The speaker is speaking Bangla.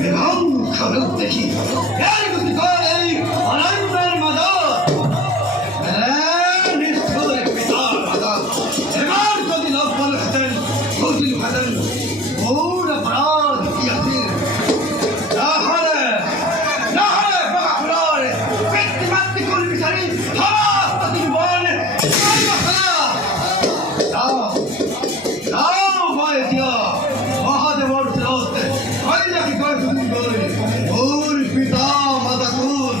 বিভাগ খরচ দেখি এই গতি করে এই অনন্তের মাদক নিষ্ঠুর পিতার মাদক এবার যদি লক্ষ্মণ হাতেন বুঝিল হাতেন ওর অপরাধ কি আছে নাহলে বাঘাপুরের ব্যক্তিমাত্রি কুল বিচারি সমস্ত জীবন মহাদেবর ওর পিতা মাতা কুল